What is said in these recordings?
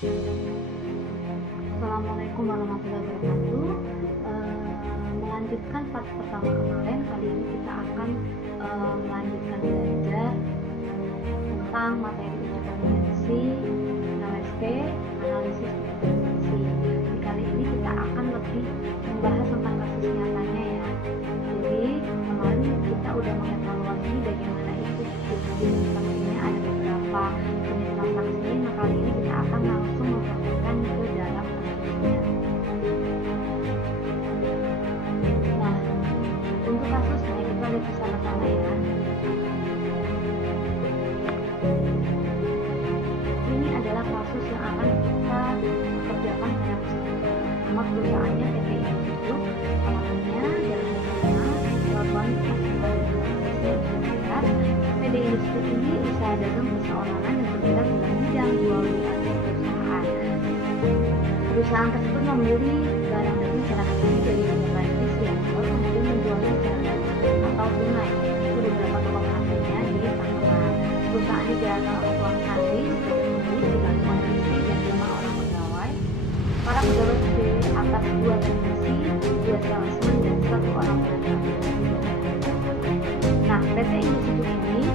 Assalamualaikum warahmatullahi wabarakatuh. Melanjutkan part pertama kemarin, kali ini kita akan melanjutkan belajar tentang materi uji kompetensi LSP, analisis kompetensi. Di kali ini kita akan lebih membahas tentang kasus nyatanya ya. Jadi kemarin kita udah mengevaluasi bagaimana itu transaksinya, ada beberapa jenis transaksi. Nah kali ini kita akan langsung mempraktikkan ke dalam kasusnya. Nah untuk kasusnya kita lihat bersama-sama ya. Ini adalah kasus yang akan kita kerjakan pada nama perusahaannya PT Institut, alamatnya Jalan Utama, Pelabuhan PT Institut ini usaha dagang perseorangan yang bergerak dalam bidang jual beli aset perusahaan. Perusahaan tersebut membeli barang dagang secara resmi dari beberapa distributor, kemudian menjualnya secara daring atau tunai ke beberapa toko aslinya di Tangerang. Perusahaan dijalankan oleh Tuan Sandi sebagai pemilik dengan kondisi dan 5 orang pegawai. Para pegawai terdiri atas 2 teknisi, 2 salesman dan 1 orang pedagang. Nah, PT Institut ini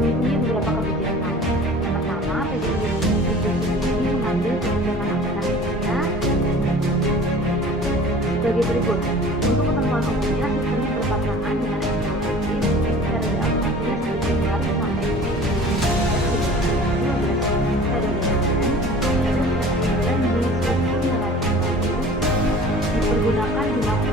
mempunyai beberapa kebijakan. Yang pertama, PT Institut ini mengambil kebijakan akademisnya sebagai berikut. Untuk ketentuan umumnya, sistemnya berpasangan dengan teknologi dari aplikasinya sedikit baru sampai dipergunakan di masa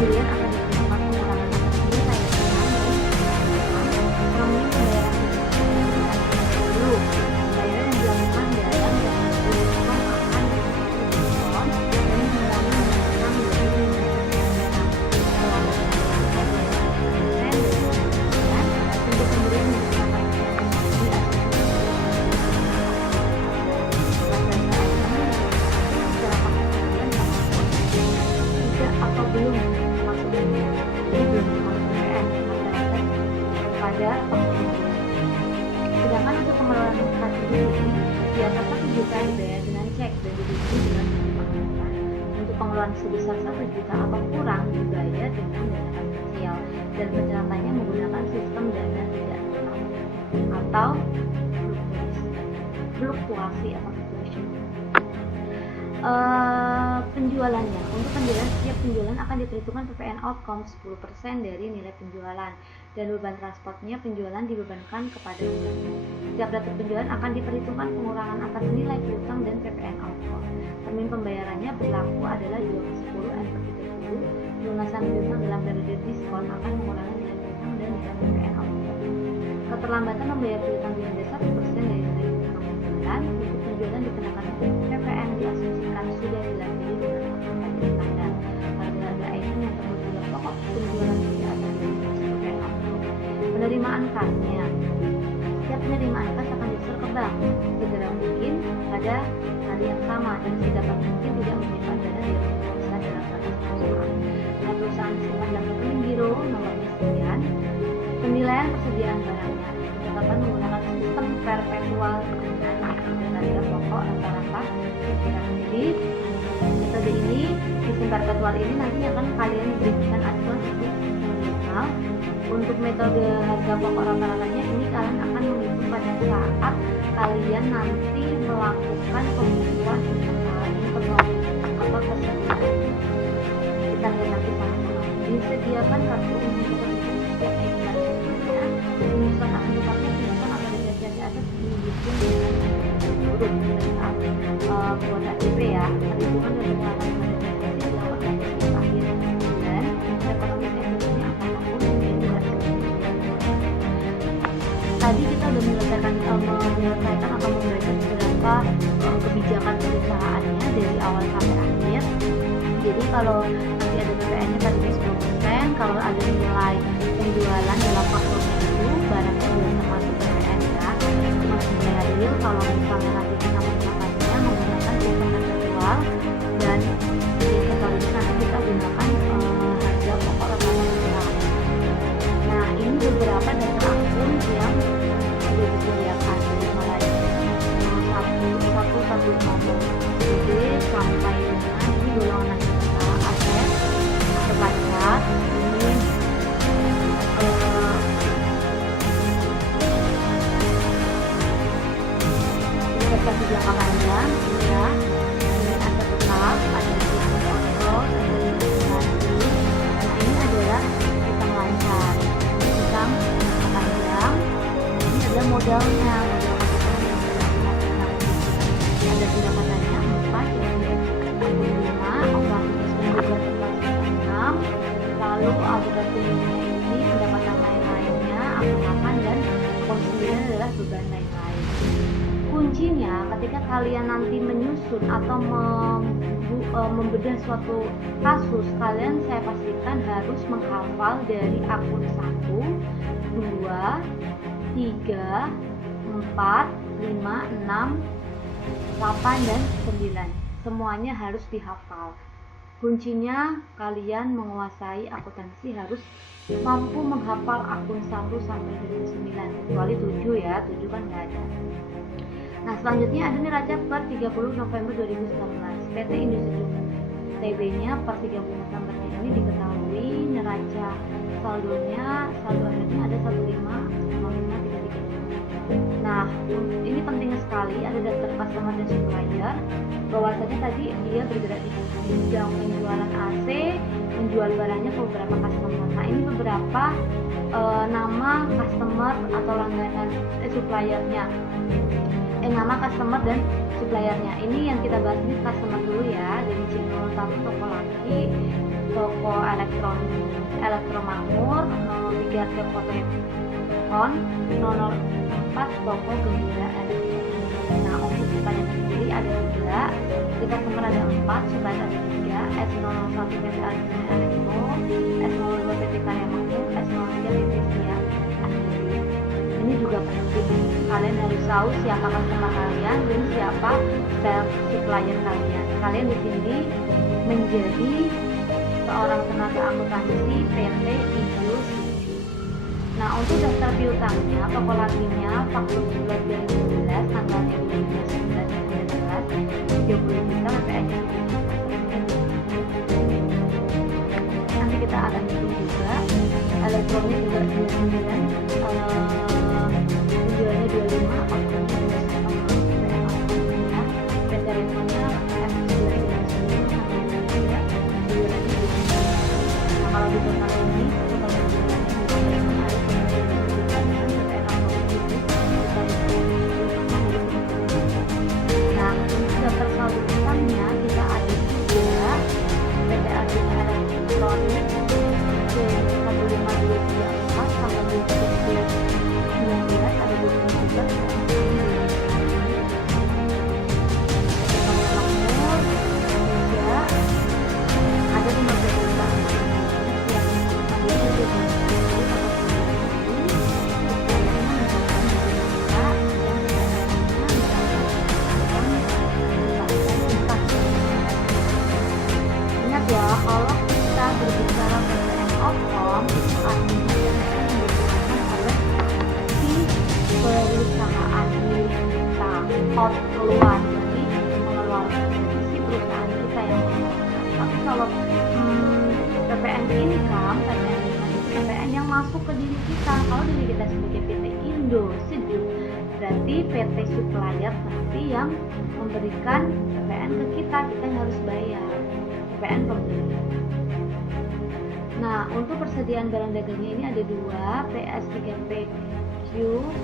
kemudian akan dikenakan pengurangan atas nilai dulu bayaran yang dilakukan dalam akan diskon dan mengurangi untuk kemudian menggunakan atau belum sedangkan untuk pengelolaan kas ini di atas 1 juta dibayar dengan cek dan diberi dengan pengangkutan. Untuk pengelolaan sebesar 1 juta atau kurang dibayar dengan dana kas kecil dan pencatatannya menggunakan sistem dana tidak tetap atau fluktuasi atau fluctuation. Penjualannya, untuk penjualan setiap penjualan akan diperhitungkan PPN outcome 10% dari nilai penjualan dan beban transportnya penjualan dibebankan kepada usahanya. Setiap data penjualan akan diperhitungkan pengurangan atas nilai piutang dan PPN outcome. Termin pembayarannya berlaku adalah 2/10 N/30. Pelunasan piutang dalam periode diskon akan mengurangi nilai piutang dan nilai PPN outcome. Keterlambatan membayar piutang di rendah 1% dari nilai piutang penjualan. Untuk penjualan dikenakan PPN diasumsikan sudah dilalui dengan pajak standar. Harga-harga item yang termasuk dalam pokok penjualan tidak akan diberi PPN outcome. Penerimaan kasnya, setiap penerimaan kas akan disetor ke bank segera mungkin pada hari yang sama dan sedapat mungkin tidak menyimpan dana di rekening dalam batas perusahaan. Nah, perusahaan disimpan dalam rekening biro nomornya sekian. Penilaian persediaan barangnya ditetapkan menggunakan sistem perpetual dengan harga pokok rata-rata perkiraan. Jadi metode ini, sistem perpetual ini nanti akan kalian berikan acuan untuk minimal. Untuk metode harga pokok rata-ratanya ini kalian akan menghitung pada saat kalian nanti melakukan pembukuan inventory atau persediaan. Kita lihat nanti sama-sama. Disediakan kartu umum setiap ekor. Penyusunan akan tetapnya penyusunan akan depresiasi atas dihitung dengan urut dari saat buat ADP ya. Perhitungan dan penerapan depresiasi dilakukan pada setiap akhir bulan. Ekonomi ekonominya akan tahun dan tadi kita sudah menyelesaikan atau memberikan beberapa kebijakan perusahaannya dari awal sampai akhir. Jadi kalau nanti ada PPN-nya tadi 10%, kalau ada nilai penjualan dalam faktornya itu barangnya belum termasuk PPN ya, masih nilai real. Kalau misalnya nanti kita menggunakan nomor CD sampai dengan ini golongan kita aset pajak. Ini investasi jangka panjang ya. Ini aset tetap, ada sistem kontrol, ada investasi. Nah, ini adalah sistem lancar. Ini sistem jangka panjang. Ini adalah modalnya. Ada pendapatannya 4, jadi 45, operasinya 19,6. Lalu akibatnya ini pendapatan lain-lainnya akun 8 dan akun 9 adalah beban lain-lain. Kuncinya ketika kalian nanti menyusun atau membedah suatu kasus, kalian saya pastikan harus menghafal dari akun 1, 2, 3, 4, 5, 6, 8 dan 9. Semuanya harus dihafal. Kuncinya kalian menguasai akuntansi harus mampu menghafal akun 1 sampai dengan 9, kecuali 7 ya, 7 kan nggak ada. Nah, selanjutnya ada neraca per 30 November 2019. PT Industri TB-nya per 30 November ini diketahui neraca saldo akhirnya ada 15,533. Nah, ini penting sekali ada daftar customer dan supplier. Bahwasanya tadi dia bergerak di bidang penjualan AC, menjual barangnya ke beberapa customer. Nah, ini beberapa nama customer atau langganan suppliernya. Nama customer dan suppliernya. Ini yang kita bahas ini customer dulu ya. Jadi C01 toko laki, toko elektromakmur, 03 toko telepon, 04 toko gembira elektronik. Nah, untuk supplier sendiri ada 2, di customer ada 4, supplier ada 3, S01 PT Arjuna Elektro, S02 PT Karya Makmur, S03 PT Siap Asli. Ini juga penting, kalian harus tahu siapa customer kalian dan siapa supplier kalian. Kalian di sini menjadi seorang tenaga akuntansi PT Indosiar. Nah, untuk daftar piutangnya, toko lakinya faktur bulan 2012, tanggalnya 2019, 30 juta, PPN-nya nanti kita akan hitung juga. Elektronik juga 29, penjualnya 25, outputnya 29, PPN dan teleponnya F2 dan 10 sampai dengan 3, penjualannya 25. Nah, kalau di total ini total penjualannya daftar saldo utangnya kita ada juga PT Arjuna Elektronik C15234 tanggal 2019 ada 20 juta. Makmur juga ada 15 juta. Ya, kalau kita berbicara PPN Outcome itu artinya PPN yang digunakan oleh si perusahaan milik kita, out keluar, jadi mengeluarkan si perusahaan kita yang mengeluarkan. Tapi kalau PPN income, PPN yang masuk ke diri kita. Kalau diri kita sebagai PT Indosiar, berarti PT supplier nanti yang memberikan PPN ke kita yang harus bayar. PPN pembeli. Nah, untuk persediaan barang dagangnya ini ada 2, PS3PQ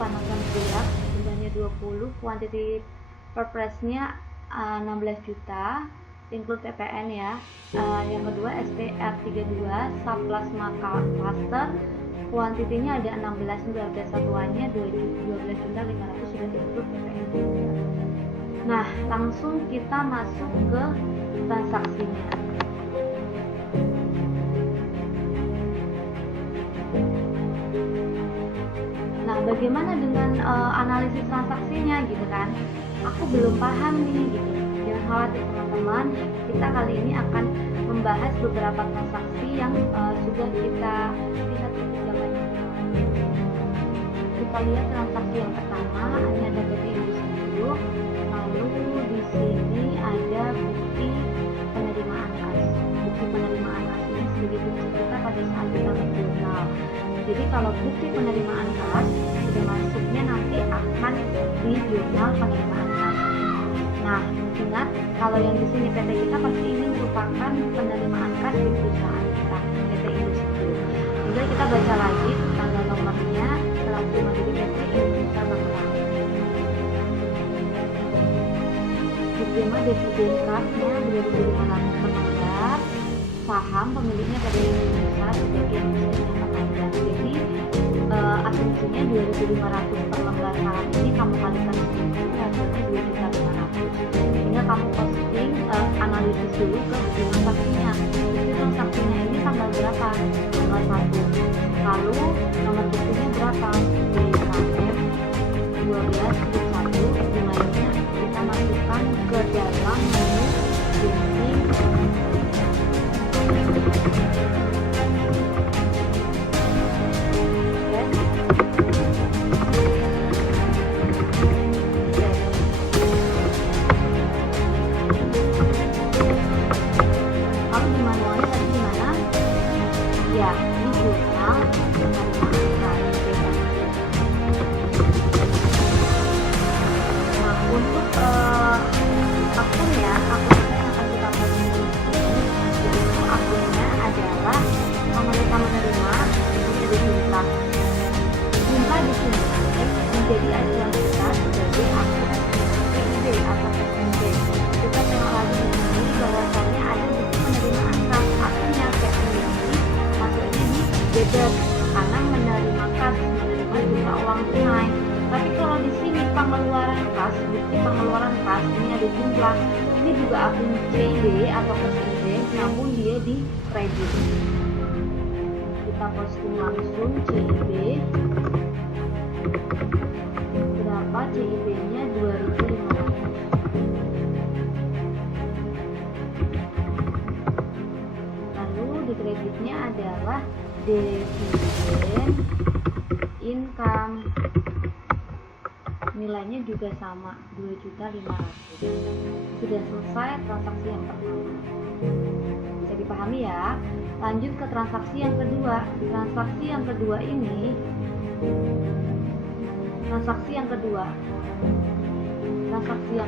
panasan bulak jumlahnya 20, quantity per price-nya 16 juta, include PPN ya. Yang kedua STR32 subplasma cluster, quantity-nya ada 16 satuannya 12 juta 500 sudah include PPN. Nah, langsung kita masuk ke transaksinya. Nah, bagaimana dengan analisis transaksinya gitu kan? Aku belum paham nih gitu. Jangan khawatir teman-teman, kita kali ini akan membahas beberapa transaksi yang sudah kita lihat jalannya. Kita lihat transaksi yang pertama, ini ada PT Indosiar. Lalu di sini Jadi kalau bukti penerimaan kas sudah masuknya nanti akan di jurnal penerimaan kas. Nah, ingat kalau yang di sini PT kita pasti ini merupakan penerimaan kas di perusahaan kita, PT Industri. Juga kita baca lagi tanggal nomornya setelah terima dari PT Indonesia Tangerang. Diterima dividen kasnya 2.500 per lembar, saham pemiliknya PT Indonesia sebagai asisten yang panjang. Jadi asumsinya 2.500 per lembar saham ini kamu kalikan 1000, hasilnya 2.500. Sehingga kamu posting analisis dulu ke bukti transaksinya. Bukti transaksinya ini tanggal berapa? Tanggal 1. Lalu nomor buktinya berapa? BKM 12/1. Nilainya kita masukkan ke dalam menu banking. Kalau di manualnya tadi gimana? Ya, ini jurnal penerimaan kas. Nah, untuk akun ya, akun yang akan kita posting di sini. Jadi akunnya adalah pemerintah menerima menjadi jumlah. Jumlah di sini menjadi acuan kita sebagai akun PIB atau PNB. Kita tengok lagi di sini bahwasannya ada bukti penerimaan kas. Artinya PNB masuknya di debit karena menerima kas, menerima jumlah uang tunai. Tapi kalau di sini pengeluaran kas, bukti pengeluaran kas ini ada jumlah. Ini juga akun CIB atau PNB, namun dia di kredit. Kita posting langsung CIB. Berapa CIB-nya? 2.500. Lalu di kreditnya adalah dividen income. Nilainya juga sama, 2.500.000. Sudah selesai transaksi yang pertama. Bisa dipahami ya. Lanjut ke transaksi yang kedua. Transaksi yang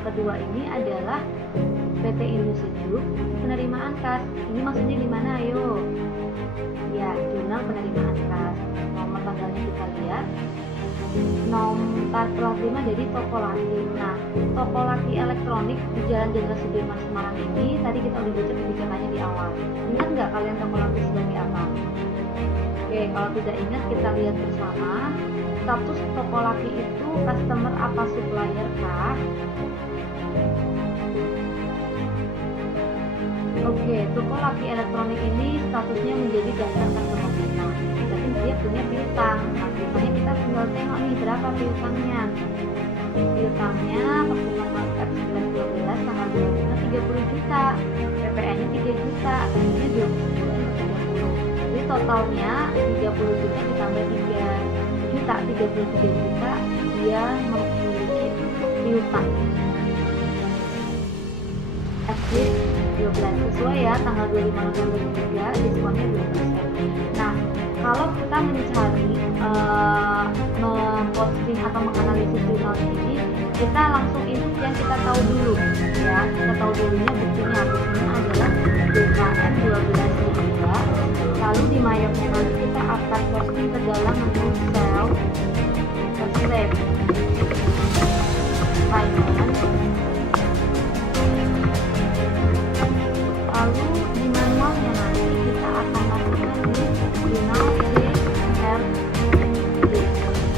kedua ini adalah PT Industri Group penerimaan kas. Ini maksudnya di mana? Ayo. Ya, jurnal penerimaan kas. Nomor tanggalnya kita lihat. Nomor telah terima dari Toko Laki. Nah, Toko Laki elektronik di Jalan Jenderal Sudirman Semarang ini tadi kita udah baca kebijakannya di awal. Ingat nggak kalian Toko Laki sebagai apa? Oke, kalau tidak ingat kita lihat bersama. Status Toko Laki itu customer apa supplier kah? Oke, Toko Laki elektronik ini statusnya menjadi daftar customer kita. Tapi dia punya piutang. Nah, piutangnya kita tinggal tengok nih berapa piutangnya. Piutangnya pertemuan Maret 1912 tanggal 30 juta. PPN-nya 3 juta. Ini 20 Jadi totalnya 30 juta ditambah 3 juta, 33 juta dia memiliki piutang. FG 12 sesuai ya, tanggal 25 November 2023 diskonnya 20%. Nah, kalau kita mencari memposting atau menganalisis jurnalnya ini, kita langsung input yang kita tahu dulu ya. Kita tahu dulunya buktinya adalah BKM 12 lalu di mayoknya nanti kita akan posting ke dalam menu sell save finance. Lalu di manualnya nanti kita akan masukkan di jurnal RD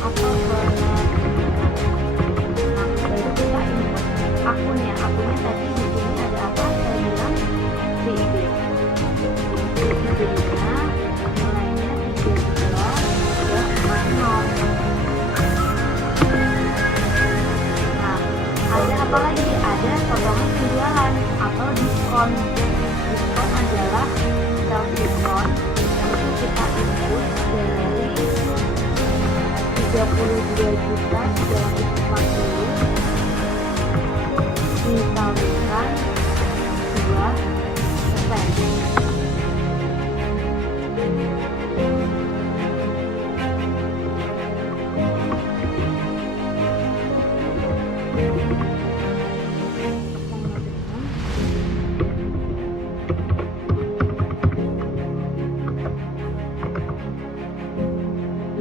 atau benar. Nah, baru kita input akunnya tadi di sini ada apa? Saya bilang CIB. CIB-nya nilainya 3.0. Nah, ada apa lagi? Ada potongan penjualan atau diskon. Diskon adalah self diskon yang itu kita input dari 32.340 dikalikan 2%.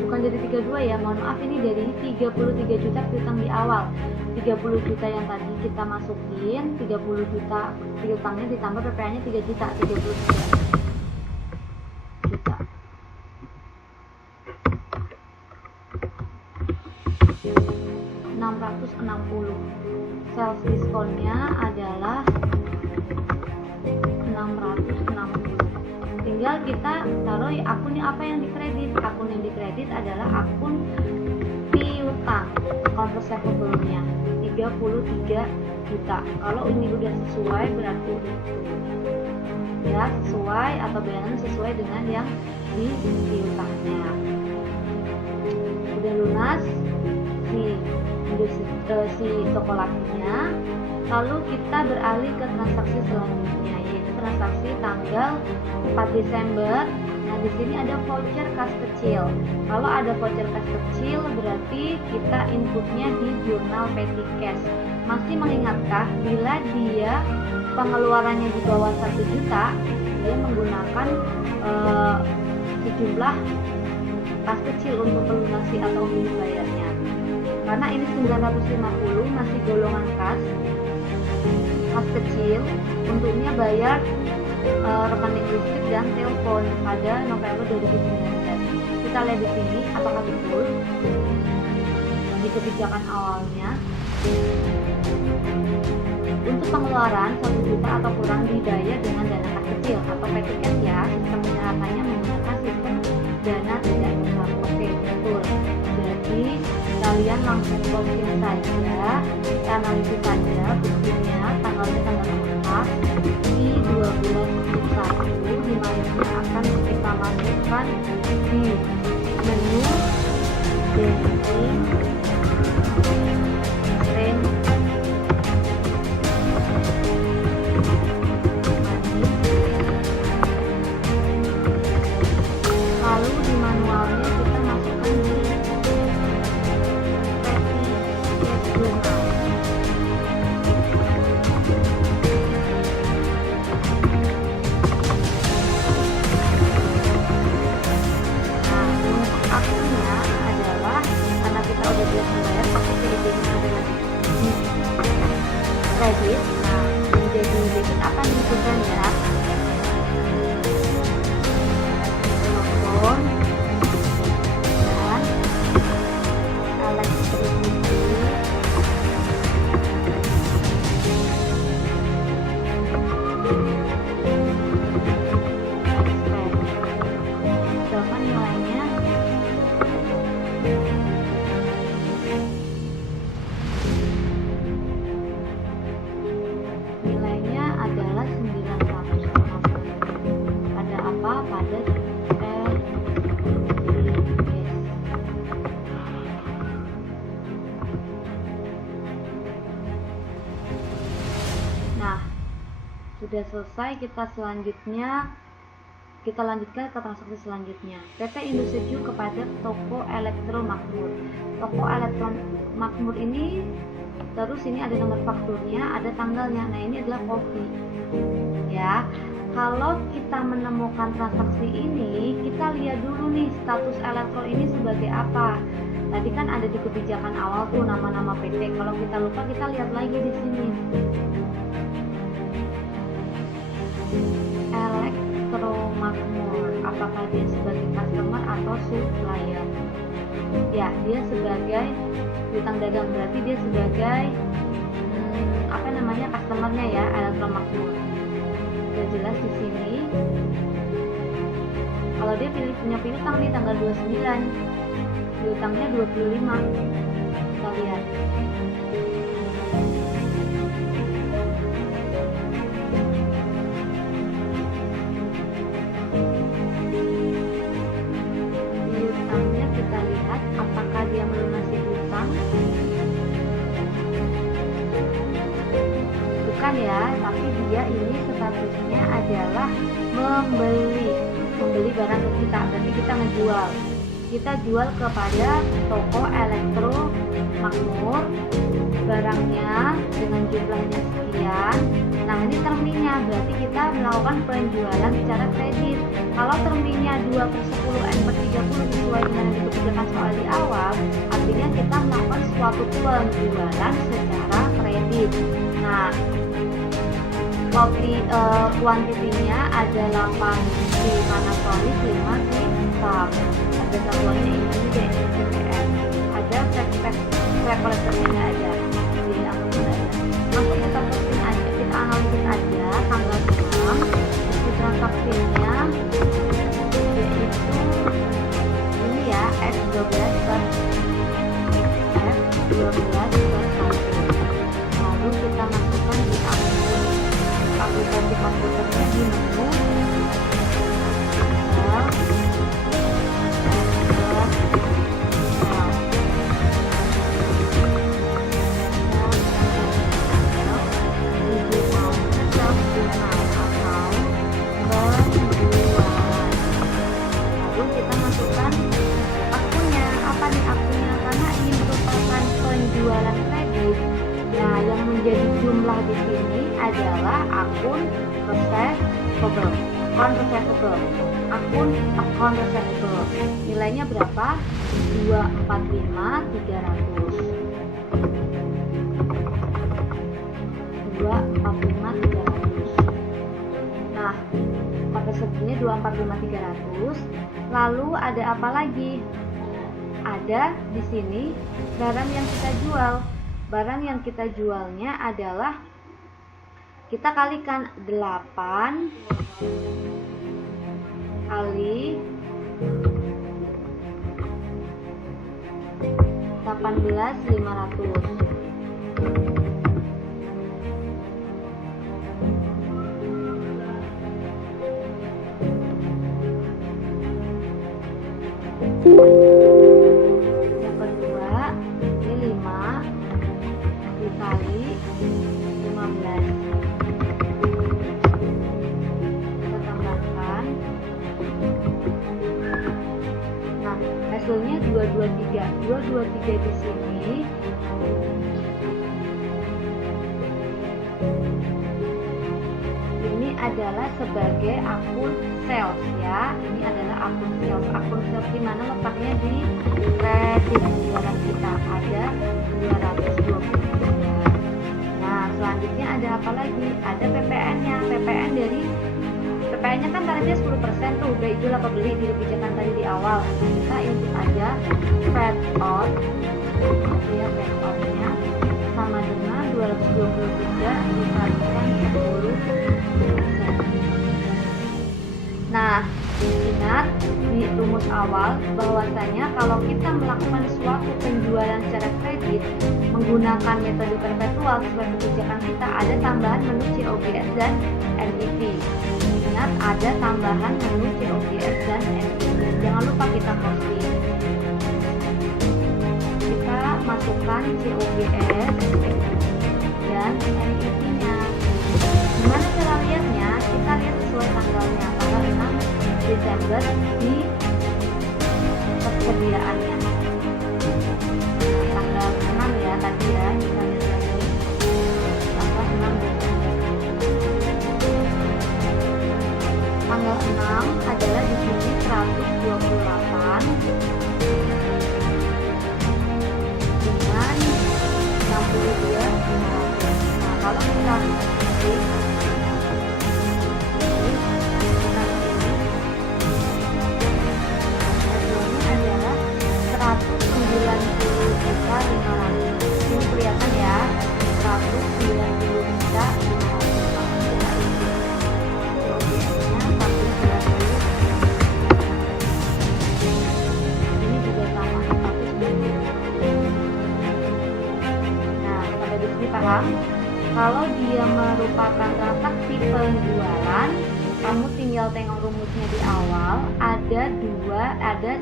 Bukan jadi 32 ya, mohon maaf, ini dari 33 juta piutang di awal. 30 juta yang tadi kita masukin, 30 juta piutangnya ditambah PPh-nya 3 juta, 33 juta. $660. Sales diskonnya adalah 660. Tinggal kita taruh akunnya apa yang dikredit. Akun yang dikredit adalah akun piutang, account receivable-nya 33 juta. Kalau ini udah sesuai berarti ya sesuai, atau bayaran sesuai dengan yang di piutangnya. Udah lunas si toko lakinya, lalu kita beralih ke transaksi selanjutnya, yaitu transaksi tanggal 4 Desember. Nah, di sini ada voucher kas kecil. Kalau ada voucher kas kecil berarti kita inputnya di jurnal petty cash. Masih mengingatkan bila dia pengeluarannya di bawah 1 juta, dia menggunakan sejumlah kas kecil untuk melunasi atau membayarnya. Karena ini 950 masih golongan kas kecil, untuknya bayar rekening listrik dan telepon pada November 2019. Kita lihat di sini apakah betul di kebijakan awalnya. Untuk pengeluaran 1 juta atau kurang dibayar dengan dana kas kecil atau petty cash ya. Sistem pencahatannya menggunakan sistem dana tidak besar. Oke, betul. Jadi kalian langsung closing saja, analisis saja buktinya, tanggalnya tanggal 4 di 12/1, dimananya akan kita masukkan di menu banking range lalu di manualnya kita masukkan di petty cash journal. Nah, untuk akunnya adalah karena kita udah biasa membayar pakai CID-nya adalah kredit. Nah, menjadi debit akan dibutuhkan ya. Telepon dan elektrisitas. Berapa nilainya? Nilainya adalah 950. Pada apa? Pada Nah, sudah selesai. Kita lanjutkan ke transaksi selanjutnya. PT Indoseju kepada Toko Elektro Makmur. Toko Elektro Makmur ini, terus ini ada nomor fakturnya, ada tanggalnya. Nah, ini adalah kopi. Ya. Kalau kita menemukan transaksi ini, kita lihat dulu nih status elektro ini sebagai apa. Tadi kan ada di kebijakan awal tuh nama-nama PT. Kalau kita lupa, kita lihat lagi di sini. Elektro Makmur, apakah dia sebagai customer atau supplier? Ya, dia sebagai piutang dagang, berarti dia sebagai customernya ya, Elektro Makmur. Sudah jelas di sini. Kalau dia punya piutang nih tanggal 29, piutangnya 25. Kita lihat. Piutangnya kita lihat apakah dia melunasi piutang. Bukan ya, tapi dia ini statusnya adalah membeli barang ke kita, berarti kita ngejual. Kita jual kepada toko elektro makmur, barangnya dengan jumlahnya sekian. Nah, ini termnya, berarti kita melakukan penjualan secara kredit. Kalau termnya 2/10/30 sesuai dengan yang dikerjakan soal di awal, artinya kita melakukan suatu penjualan secara kredit. Nah, kuantitinya ada 8 di Panasonic, 5 di SAP. Ada satuannya ini juga, ini CPN. Ada kolektornya nggak ada, di akun nggak ada. Langsung kita posting aja, kita analisis aja tanggal 6 di transaksinya, yaitu ini ya, X12 per 1. Lalu kita masukkan di aplikasi komputernya di menu penjualan kredit. Nah, yang menjadi jumlah di sini adalah akun receivable, account receivable. Nilainya berapa? 245.300. Nah, pada segini 245.300. Lalu ada apa lagi? Ada di sini barang yang kita jual. Barang yang kita jualnya adalah, kita kalikan 8 kali 18.500. Yang kedua, ini 5 dikali 15. Kita tambahkan. Nah, hasilnya 223. 223 di sini ini adalah sebagai akun sales ya. Ini adalah akun sales. Akun sales di mana letaknya? Di kredit penjualan kita ada 223. Nah, selanjutnya ada apa lagi? Ada PPN-nya. PPN-nya kan tarifnya 10% tuh. Udah itu lah pembeli di kebijakan tadi di awal. Kita input aja paid out. Ya, paid out-nya sama dengan 223 dikalikan 10%. Nah, ingat di rumus awal bahwasanya kalau kita melakukan suatu penjualan secara kredit menggunakan metode perpetual sesuai kebijakan kita, ada tambahan menu COGS dan NIP. Ingat, ada tambahan menu COGS dan NIP. Jangan lupa kita posting. Kita masukkan COGS dan NIP-nya. Gimana cara lihatnya? Kita lihat sesuai tanggalnya, tanggal 6 Desember di persediaannya. Tanggal 6 ya tadi ya, kita lihat lagi. Tanggal 6 Desember. Tanggal 6 adalah di sini 128 dengan 62. Nah, kalau kita klik adalah 190.500. Ini kelihatan ya, 190.500. Ini juga sama 190. Nah, pada di sini paham? Kalau dia merupakan transaksi penjualan, kamu tinggal tengok rumusnya di awal. Ada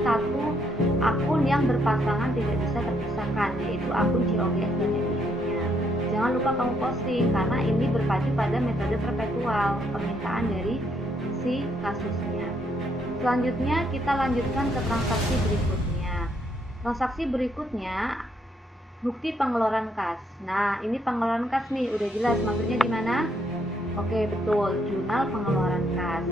satu akun yang berpasangan tidak bisa terpisahkan, yaitu akun COGS dan NIP-nya. Jangan lupa kamu posting karena ini berpacu pada metode perpetual permintaan dari si kasusnya. Selanjutnya kita lanjutkan ke transaksi berikutnya. Transaksi berikutnya Bukti pengeluaran kas. Nah, ini pengeluaran kas nih, udah jelas maksudnya di mana? Oke, betul, jurnal pengeluaran kas.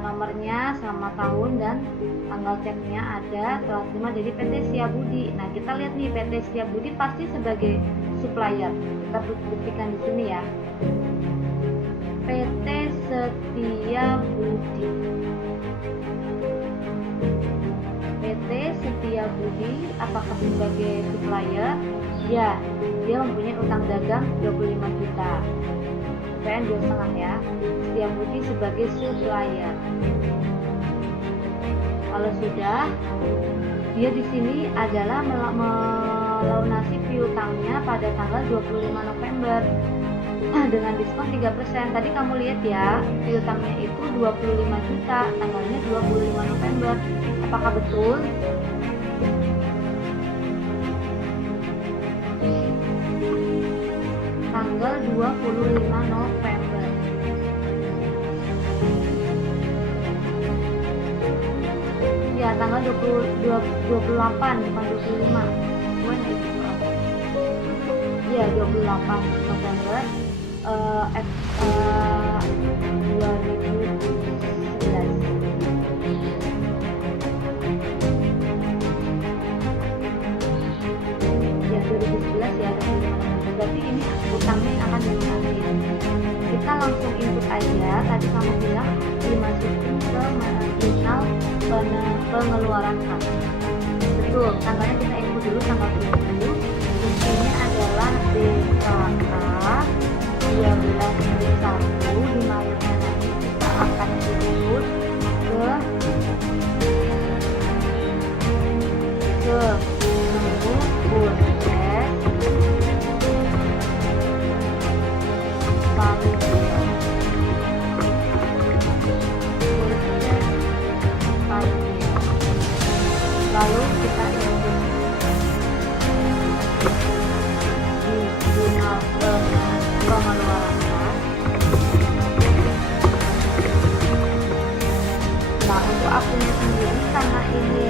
Nomornya sama tahun dan tanggal ceknya ada, telah terima dari PT Setiabudi. Nah, kita lihat nih PT Setiabudi pasti sebagai supplier. Kita buktikan di sini ya. PT Setiabudi. PT Setiabudi apakah sebagai supplier? Ya, dia mempunyai utang dagang 25 juta. PPN 2,5 ya. Setiabudi sebagai supplier. Kalau sudah, dia di sini adalah melunasi piutangnya pada tanggal 25 November dengan diskon 3%. Tadi kamu lihat ya, piutangnya itu 25 juta, tanggalnya 25 November. Apakah betul? Tanggal 25 November. Ya, tanggal 28 bukan 25. Gimana itu? Ya, 28 November 2011. Ya, 2011 ya, 25. Berarti ini utangnya yang akan dilunasi. Kita langsung input aja. Tadi kamu bilang dimasukin ke jurnal pengeluaran kas. Betul, tanggalnya kita input dulu tanggal 7. Intinya adalah BKK 12/1, di mana nanti kita akan input ke menu purchase, lalu kita input di jurnal pengeluaran kas. Nah, untuk akunnya sendiri karena ini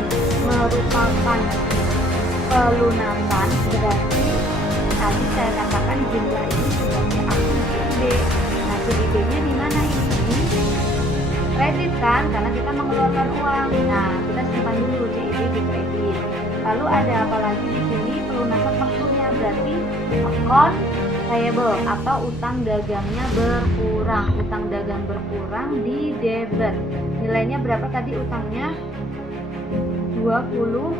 merupakan pelunasan, berarti tadi saya katakan jumlah ini sebagai akun CIB. Nah, CIB-nya di mana ini? Di kredit kan, karena kita mengeluarkan uang. Nah, kita simpan dulu CIB di kredit. Lalu ada apa lagi di sini? Pelunasan fakturnya, berarti account payable atau utang dagangnya berkurang. Utang dagang berkurang di debit. Nilainya berapa tadi utangnya? 27.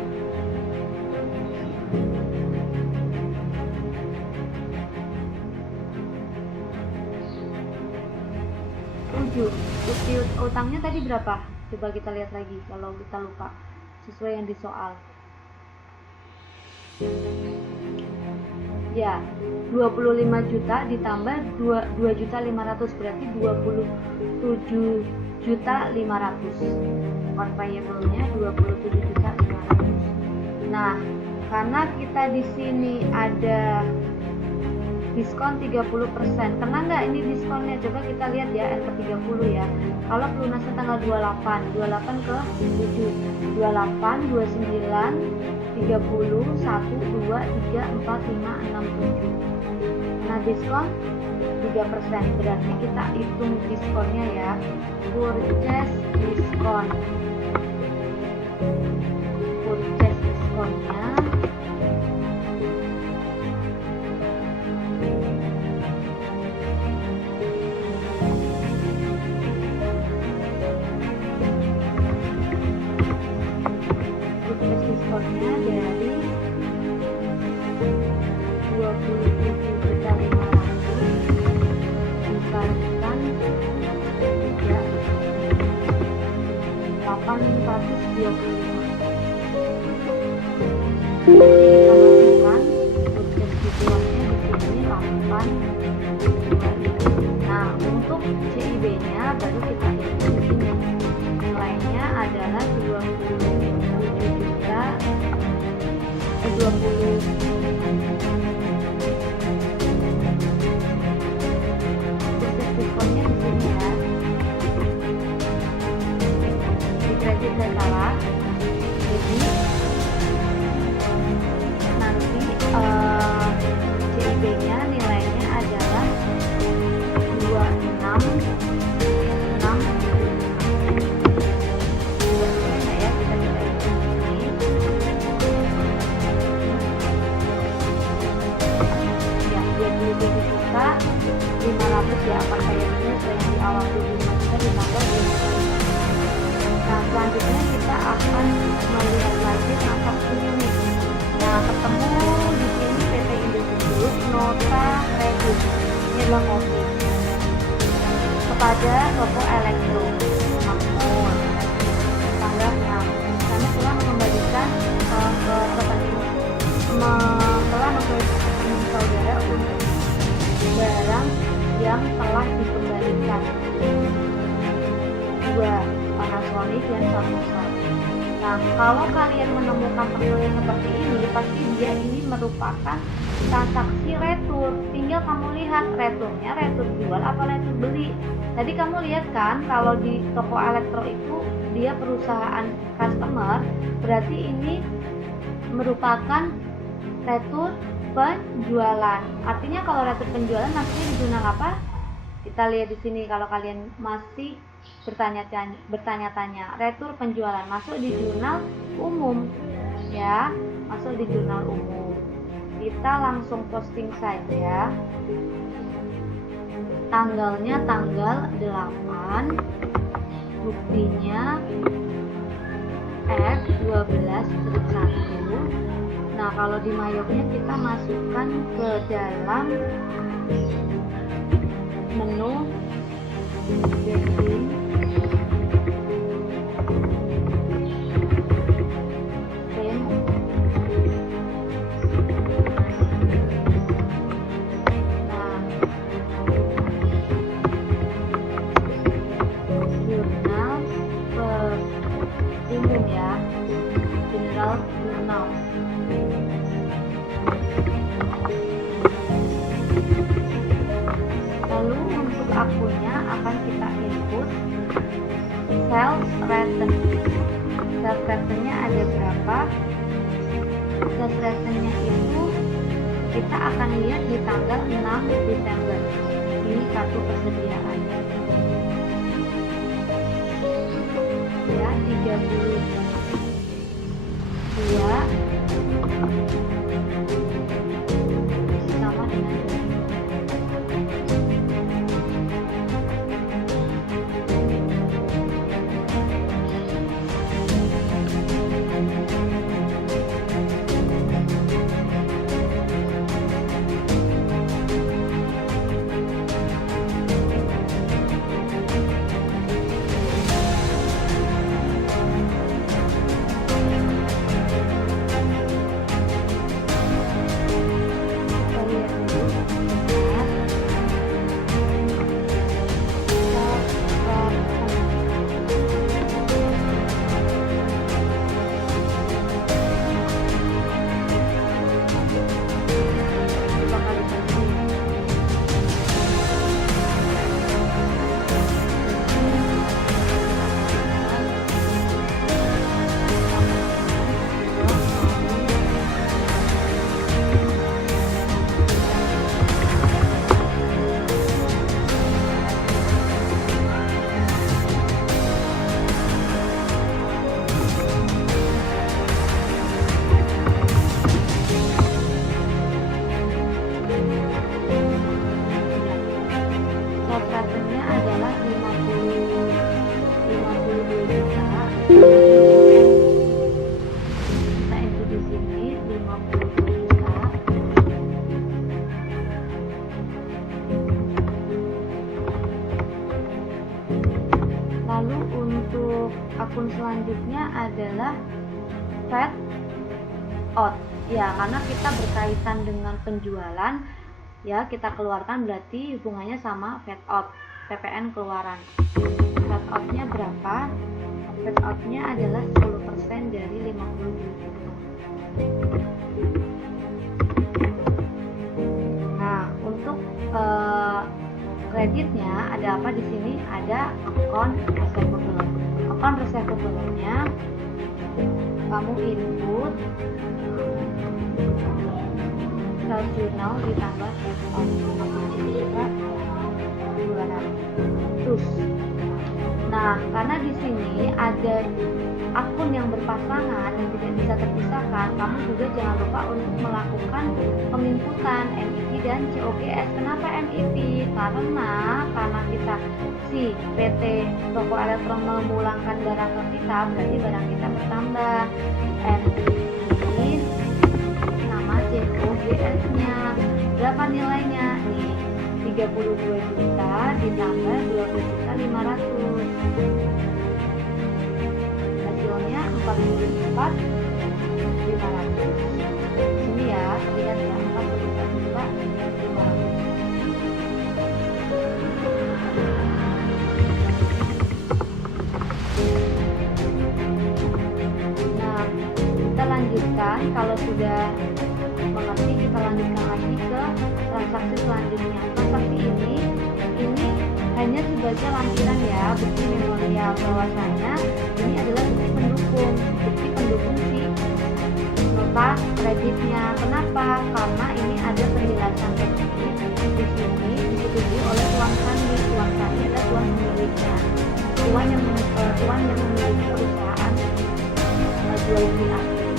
Utangnya tadi berapa? Coba kita lihat lagi kalau kita lupa. Sesuai yang di soal. Ya, 25 juta ditambah 2.500.000 berarti 27.500.000. Payable-nya 27.500.000. Nah, karena kita di sini ada diskon 30%. Kena nggak ini diskonnya? Coba kita lihat ya, enter 30 ya. Kalau pelunasan tanggal 28 ke 7, 28, 29, 30, 1, 2, 3, 4, 5, 6, 7. Nah, diskon 3%. Berarti kita hitung diskonnya ya. Purchase diskon. Purchase diskonnya dari 27.500.000 dikalikan 825. Kita masukkan purchase diskonnya di sini 825. Nah, untuk CIB-nya baru kita hitung di sini. Nilainya adalah 20 diskonnya di sini ya. Di kredit saya salah. Jadi nanti 500 ya, perpayanya yang di awal 25 juta ditambah 25. Nah, selanjutnya kita akan melihat lagi transaksinya nih. Nah, ketemu di sini PT Indosiar nota kredit, ini adalah kopi kepada toko elektro Makmur tanggal 6. Kami telah mengembalikan ke rekening telah mengembalikan saudara untuk barang yang telah dikembalikan. 2. Panasonic dan Samsung. Nah, kalau kalian menemukan tertulis seperti ini, pasti dia ini merupakan transaksi retur. Tinggal kamu lihat returnya retur jual apa retur beli. Tadi kamu lihat kan, kalau di toko elektro itu dia perusahaan customer, berarti ini merupakan retur penjualan. Artinya kalau retur penjualan maksudnya di jurnal apa? Kita lihat di sini kalau kalian masih bertanya-tanya, retur penjualan masuk di jurnal umum ya, masuk di jurnal umum. Kita langsung posting saja. Tanggalnya tanggal 8, buktinya F12/1. Nah, kalau di mayoknya kita masukkan ke dalam menu banking, lalu untuk akunnya akan kita input sales return. Sales returnnya ada berapa? Sales returnnya itu kita akan lihat di tanggal 6 Desember. Ini kartu persediaan ya, 32 sama dengan adalah 52 juta. Kita input di sini 52 juta. Lalu untuk akun selanjutnya adalah fat out ya, karena kita berkaitan dengan penjualan ya, kita keluarkan berarti hubungannya sama fat out, PPN keluaran. Fat outnya berapa? Fat outnya adalah 10% dari 50 juta. Nah, untuk kreditnya ada apa di sini? Ada account receivable. Account receivable-nya kamu input sales journal ditambah on 200. Nah, karena di sini ada akun yang pasangan dan tidak bisa terpisahkan, kamu juga jangan lupa untuk melakukan penginputan MIT dan COGS. Kenapa MIT? Karena kita si PT toko elektron memulangkan barang ke kita, berarti barang kita bertambah. MIT sama COGS-nya. Berapa nilainya? Nih, 32 juta ditambah 12.500.000. Hasilnya 44.500. Sini ya, lihat ya, 44.500. Nah, kita lanjutkan. Kalau sudah mengerti, kita lanjutkan lagi ke transaksi selanjutnya. Transaksi ini hanya sebagai lampiran ya, bukti memorial bahwasanya ini adalah bukti pendukung si nota kreditnya. Kenapa? Karena ini ada penjelasan teknis di sini disetujui oleh tuan sandi. Tuan sandi adalah tuan pemiliknya, tuan yang memiliki perusahaan jual beli aktif.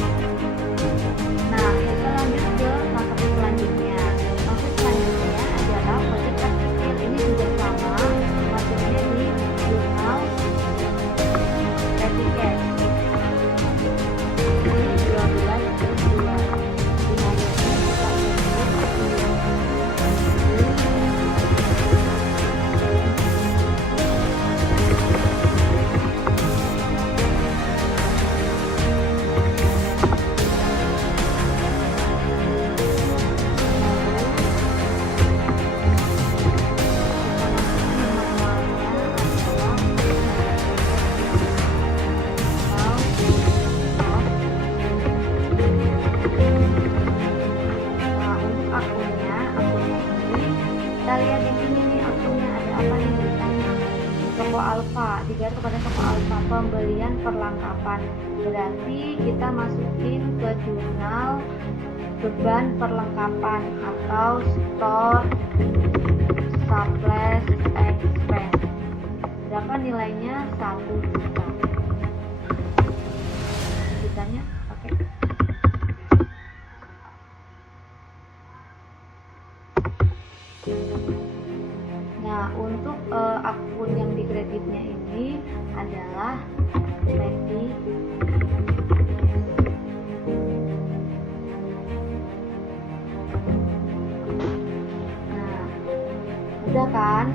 Nah, kita lanjut ke transaksi selanjutnya. Transaksi selanjutnya adalah project kecil. Ini juga sama, masuknya di jurnal petty cash. Ini 12/2. Dimaksudnya kita dibayar kepada toko alfa, pembelian perlengkapan. Berarti kita masukin ke jurnal beban perlengkapan atau store surplus expense. Berapa nilainya? 1 juta. Jutanya pakai Nah, untuk akun yang di kreditnya ini adalah petty. Nah, udah kan?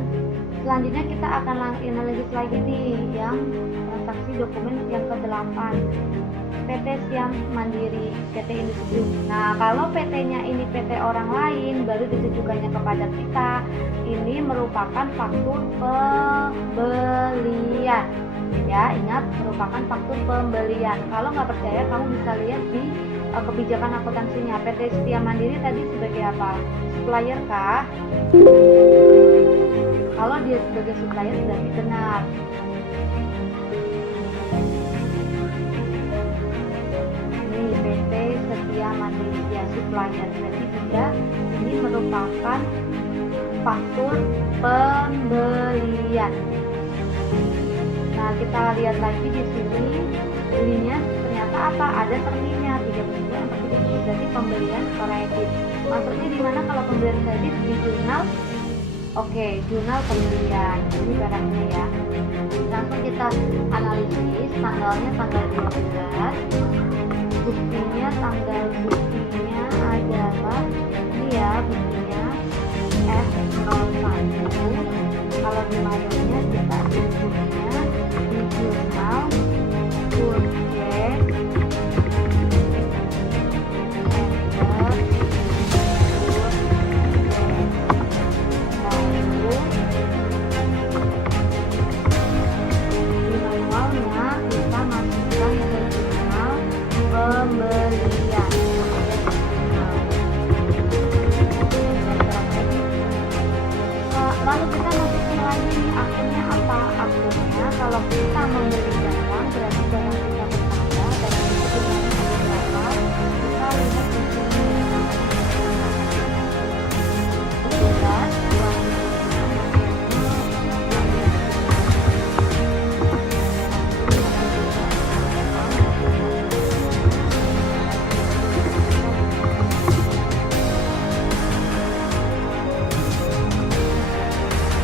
Selanjutnya kita akan analisis lagi nih yang transaksi dokumen yang ke-8. PT Siam Mandiri, PT Industri. Nah, kalau PT-nya ini PT orang lain baru ditujukannya kepada kita, ini merupakan faktur pembelian. Ya, ingat merupakan faktur pembelian. Kalau nggak percaya, kamu bisa lihat di kebijakan akuntansinya. PT Setia Mandiri tadi sebagai apa? Supplier kah? Kalau dia sebagai supplier berarti benar. PT Setia Mandiri ya, supplier, berarti dia ini merupakan faktur pembelian. Nah, kita lihat lagi di sini belinya ternyata apa? Ada terminnya 39/30, berarti pembelian kredit. Masuknya di mana kalau pembelian kredit? Di jurnal. Oke, jurnal pembelian. Ini barangnya ya. Langsung kita analisis. Tanggalnya tanggal 12. Buktinya adalah ini ya, buktinya F01. Kalau di mayonya kita inputnya di jurnal Urgent pembelian. Lalu kita masukin lagi nih akunnya apa? Akunnya kalau kita membeli barang berarti barang kita bertambah dan itu jumlahnya ada berapa? Kita lihat di sini. 12, 2,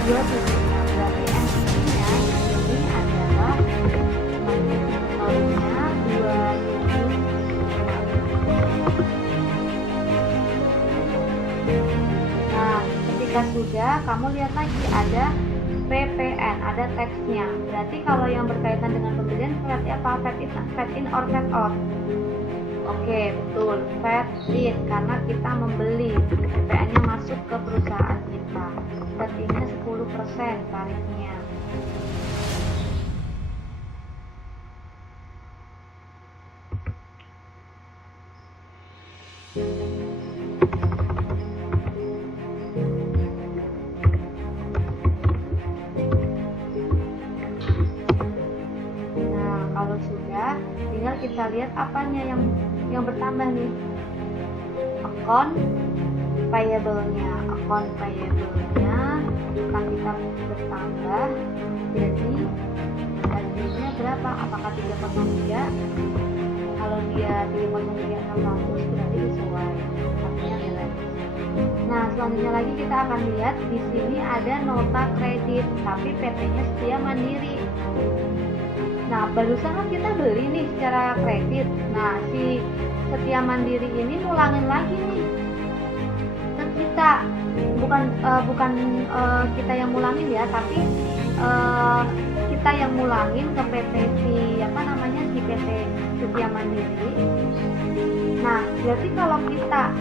juta. Berarti MIP-nya ini adalah nolnya 27. Nah, ketika sudah, kamu lihat lagi ada PPN, ada teksnya. Berarti kalau yang berkaitan dengan pembelian berarti apa? Fed in or fed out? Oke, betul, fed in, karena kita membeli, PPN-nya masuk ke perusahaan kita. Fed in-nya 10% tarifnya. Nah, kalau sudah, tinggal kita lihat apanya yang bertambah nih. Account payable-nya akan kita bertambah jadi harganya berapa? Apakah 303? Kalau dia 303.600 berarti sesuai, artinya nilai. Nah, selanjutnya lagi kita akan lihat di sini ada nota kredit, tapi PT-nya Setia Mandiri. Nah, barusan kan kita beli nih secara kredit. Nah, si Setia Mandiri ini ngulangin lagi nih ke kita, bukan kita yang ngulangin ya, tapi kita yang ngulangin ke PT si PT Setia Mandiri. Nah, berarti kalau kita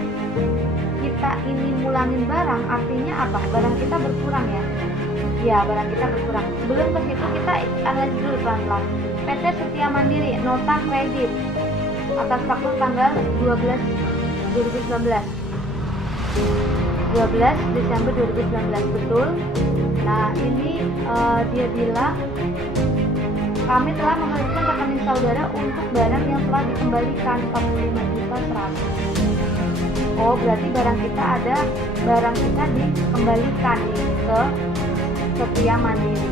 ini ngulangin barang, artinya apa? Barang kita berkurang ya. Ya, barang kita berkurang. Sebelum ke situ kita analisis dulu pelan-pelan. PT Setia Mandiri nota kredit atas faktur tanggal 12 Desember 2019, betul. Nah, ini dia bilang kami telah mengajukan rekening saudara untuk barang yang telah dikembalikan 45.100. Oh, berarti barang kita dikembalikan nih ke Setia Mandiri.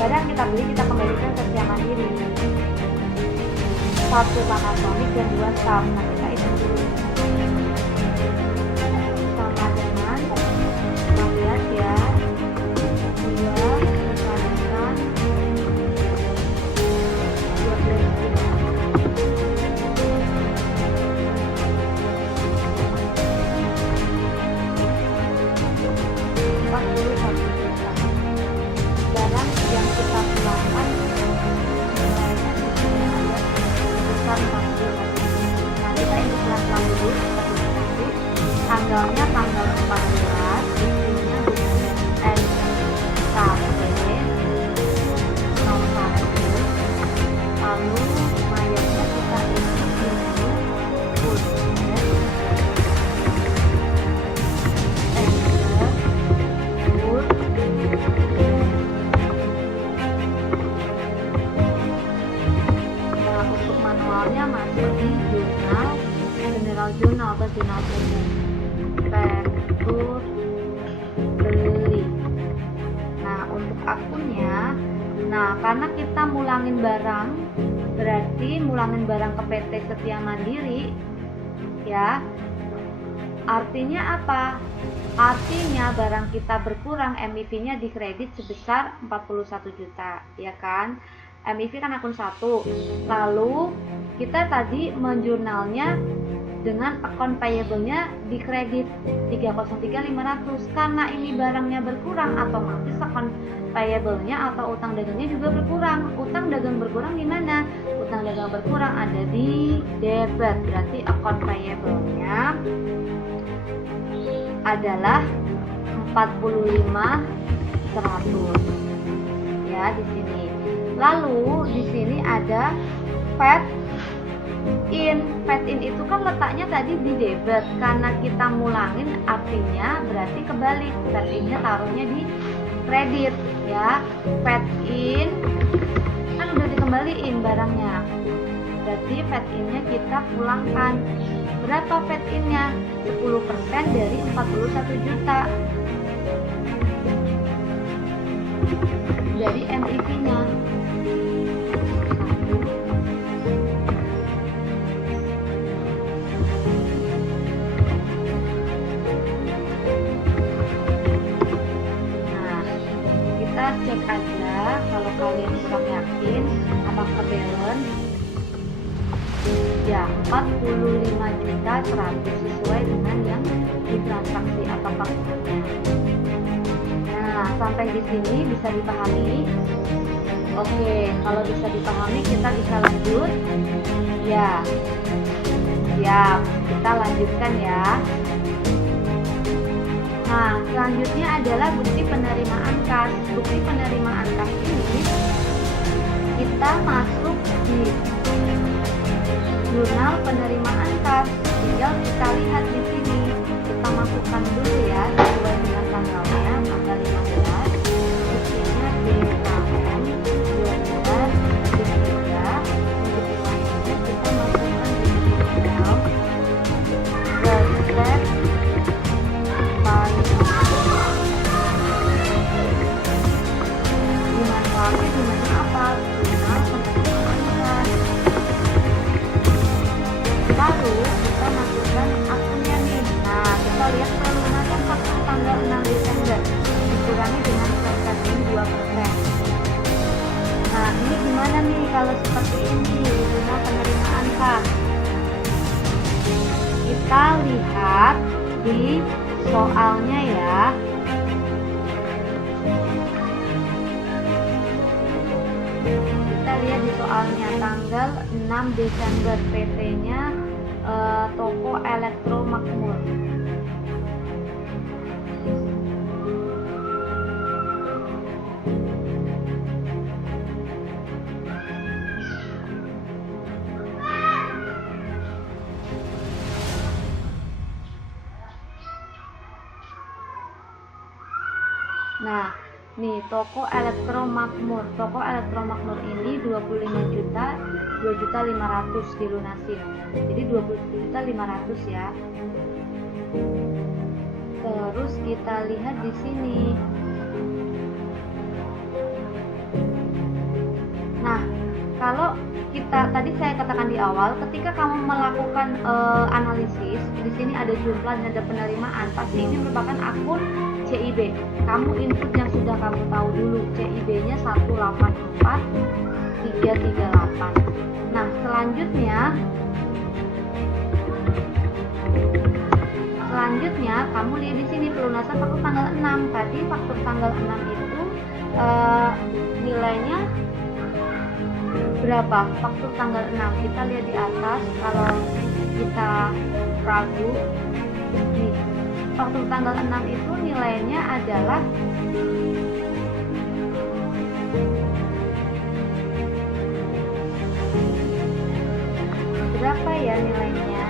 Barang kita beli kita kembalikan ke Setia Mandiri. 1 Panasonic dan 2 SAP. Nah, kita hitung dulu. Sama dengan 16 ya. 2 dikalikan 41 juta. Barang yang kita pulangkan nilainya di sini ada sebesar 41 juta. Nah, kita ini pelan-pelan dulu, tanggalnya tanggal 14, isinya NKP nomor 1, lalu mayatnya kita isi ini masuk di jurnal atau jurnal umum faktur beli. Nah, untuk akunnya, karena kita mulangin barang, berarti mulangin barang ke PT Setia Mandiri ya. Artinya apa? Artinya barang kita berkurang, MIP-nya dikredit sebesar 41 juta, ya kan? MIP kan akun 1. Lalu kita tadi menjurnalnya dengan account payable-nya dikredit 303.500. Karena ini barangnya berkurang, otomatis account payable-nya atau utang dagangnya juga berkurang. Utang dagang berkurang di mana? Utang dagang berkurang ada di debit. Berarti account payable-nya adalah 45.100 ya di sini. Lalu di sini ada fed in. Fed in itu kan letaknya tadi di debit, karena kita mulangin artinya berarti kebalik, fed in-nya taruhnya di kredit ya. Fed in kan udah dikembaliin barangnya, berarti fed in-nya kita pulangkan. Berapa fed in-nya? 10% dari 41 juta dari MIP-nya. cek aja kalau kalian kurang yakin apakah balance ya 45.100 sesuai dengan yang ditransaksi atau fakturnya. Nah, sampai di sini bisa dipahami? Oke, kalau bisa dipahami kita bisa lanjut. Ya, siap, kita lanjutkan ya. Nah, selanjutnya adalah bukti penerimaan kas. Bukti penerimaan kas ini kita masuk di jurnal penerimaan kas. Tinggal kita lihat di sini. Kita masukkan dulu ya sesuai dengan tanggalnya, tanggal 15. Buktinya D8 12 3. Untuk selanjutnya kita masukkan di jurnal resep dimana apa? Jurnal penerimaan kas. Lalu kita masukkan akunnya nih. Nah, kita lihat pelunasan faktur tanggal 6 Desember dikurangi dengan persentase 2%. Nah, ini gimana nih kalau seperti ini jurnal penerimaan kas? Kita lihat di soalnya ya. Kita lihat di soalnya tanggal 6 Desember PT-nya Toko Elektro Makmur. Nah, nih Toko Elektro Makmur. Toko Elektro Makmur ini 25 juta, 2.500.000 dilunasin. Jadi 20.500.000 ya. Terus kita lihat di sini. Nah, kalau kita tadi saya katakan di awal, ketika kamu melakukan analisis, di sini ada jumlah dan ada penerimaan, pasti ini merupakan akun CIB. Kamu input yang sudah kamu tahu dulu, CIB-nya 184.338. Nah, selanjutnya kamu lihat di sini pelunasan faktur tanggal 6. Tadi faktur tanggal 6 itu nilainya berapa? Faktur tanggal 6 kita lihat di atas. Kalau kita ragu nih, faktur tanggal 6 itu nilainya adalah berapa ya nilainya?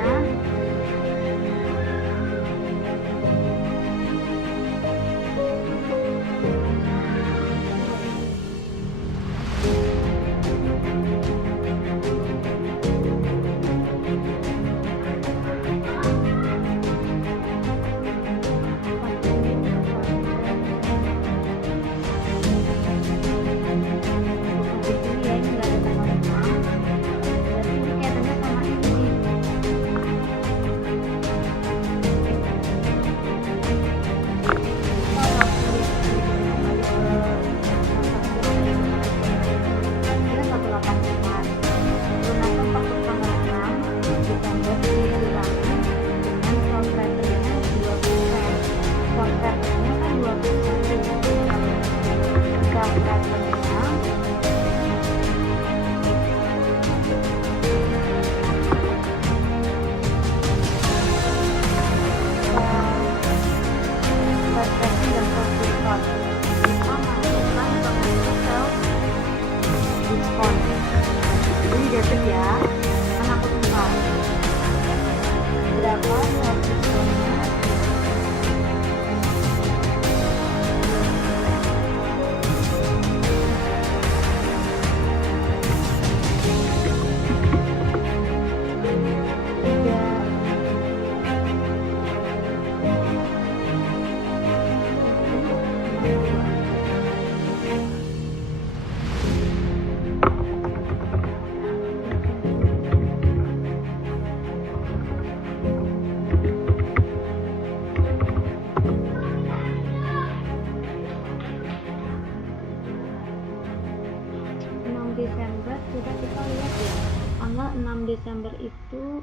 Desember itu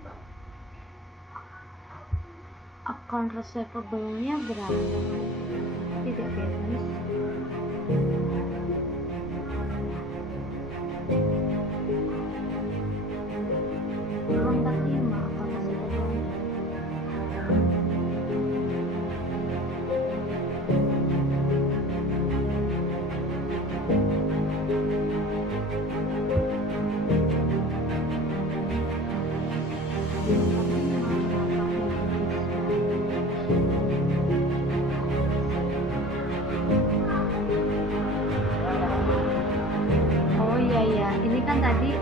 account receivable-nya berapa? Tidak balance. Tadi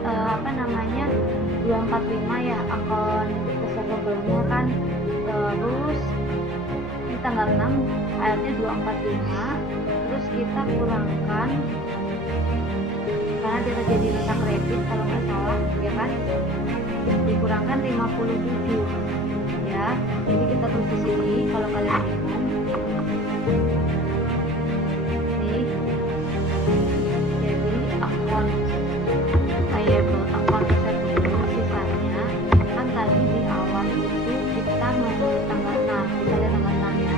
245 ya akun receivable-nya kan, terus di tanggal 6 akhirnya 245, terus kita kurangkan karena dia terjadi nota kredit kalau nggak salah ya kan, dikurangkan 57 ya. Jadi kita tulis di sini kalau kalian bingung nih, jadi akun account receivable sisanya kan tadi di awal itu kita mau tanggal 6, kita lihat tanggal 6 ya,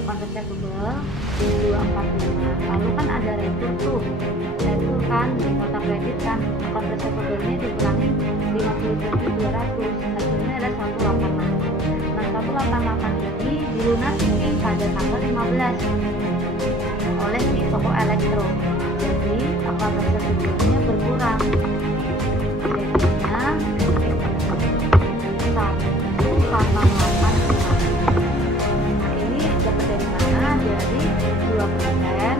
account receivable 245, lalu kan ada retur tuh, retur kan di nota kredit kan, account receivable-nya dikurangin 57.200, hasilnya ada 188. Nah 188 ini dilunasi pada tanggal 15 oleh si toko elektro, jadi account receivable-nya berkurang, jadinya 188. Nah ini dapat dari mana? Dari 2%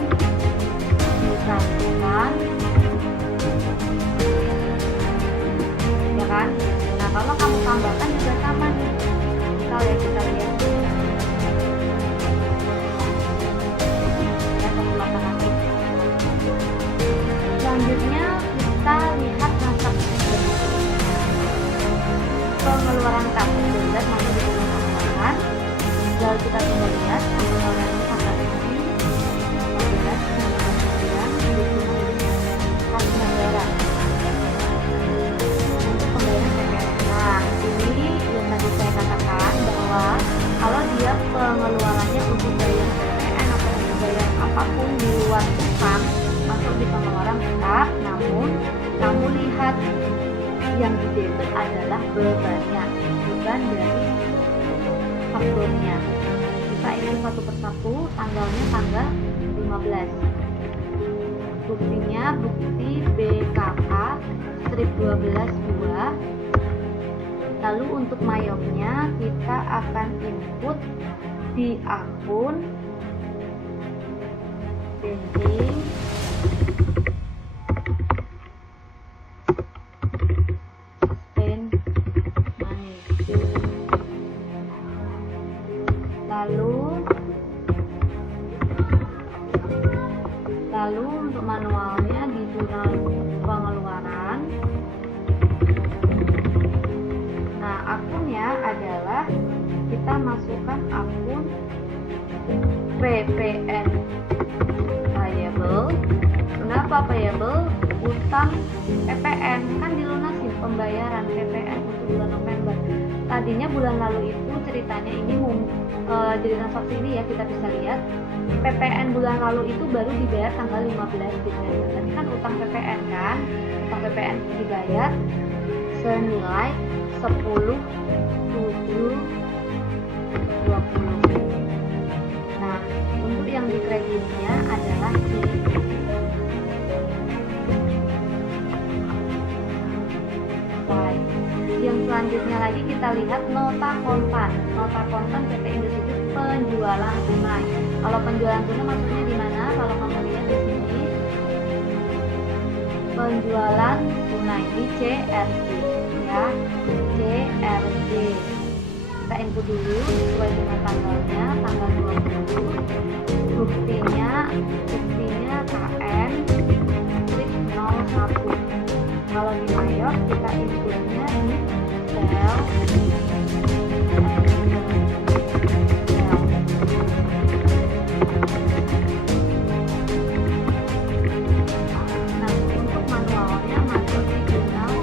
ditransferkan ya kan. Nah kalau kamu tambahkan juga sama nih, kita lihat ya, 188. Selanjutnya kita lihat transaksi pengeluaran kartu kredit masih digunakan. Lalu kita tinggal lihat pengeluaran tanggal ini 15 kas negara untuk pembayaran PPN. Nah ini yang tadi saya katakan bahwa kalau dia pengeluarannya untuk bayar PPN atau untuk bayar apapun di luar utang masuk di pengeluaran tetap, namun kamu lihat yang di debit adalah bebannya, bukan dari fakturnya. Kita ini satu persatu, tanggalnya tanggal 15. Buktinya bukti BKK strip 12.2. Lalu untuk mayopnya kita akan input di akun banking lalu untuk manualnya di jurnal pengeluaran. Nah akunnya adalah kita masukkan akun PPN payable. Kenapa payable? Utang PPN kan dilunasin pembayaran PPN untuk bulan November. Tadinya bulan lalu itu ceritanya ini jadi transaksi ini ya, kita bisa lihat PPN bulan lalu itu baru dibayar tanggal 15 Desember. Tadi kan utang PPN kan, utang PPN dibayar senilai 10.720. Nah untuk yang di kreditnya adalah di yang selanjutnya lagi kita lihat nota kontan. Nota kontan PT Indosiar penjualan tunai. Kalau penjualan tunai maksudnya di mana? Kalau kamu lihat di sini penjualan tunai di CRJ ya, CRJ. Kita input dulu sesuai dengan tanggalnya, tanggal 20. Buktinya KN strip 01. Kalau di mayor kita inputnya di sel Nah untuk manualnya masuk di jurnal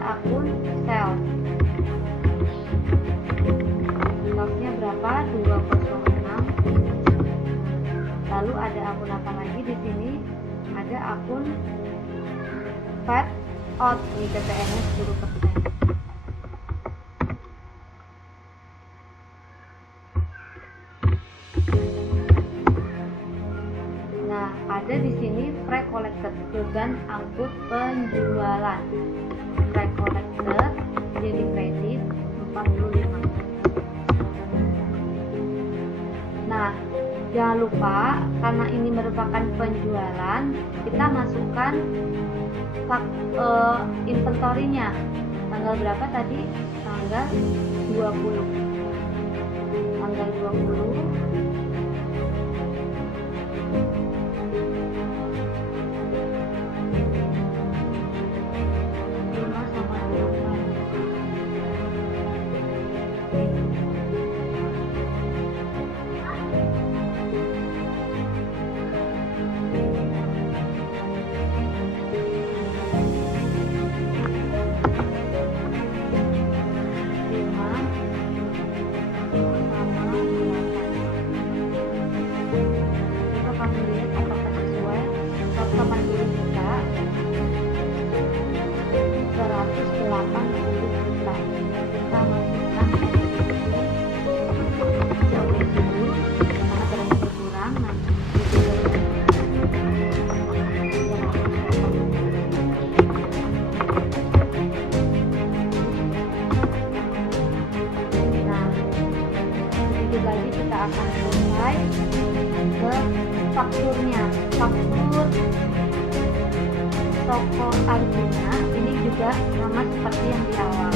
akun sales. Salesnya berapa? 206. Lalu ada akun apa lagi di sini? Ada akun fat out, nih PPN-nya 10%. Nah, ada di sini freight collected, beban angkut penjualan. Freight collected jadi kredit 45. Nah, jangan lupa karena ini merupakan penjualan, kita masukkan inventory-nya. Tanggal berapa tadi? Tanggal 20. Tanggal 20. Akan mulai ke fakturnya. Faktur toko Arjuna ini juga sama seperti yang di awal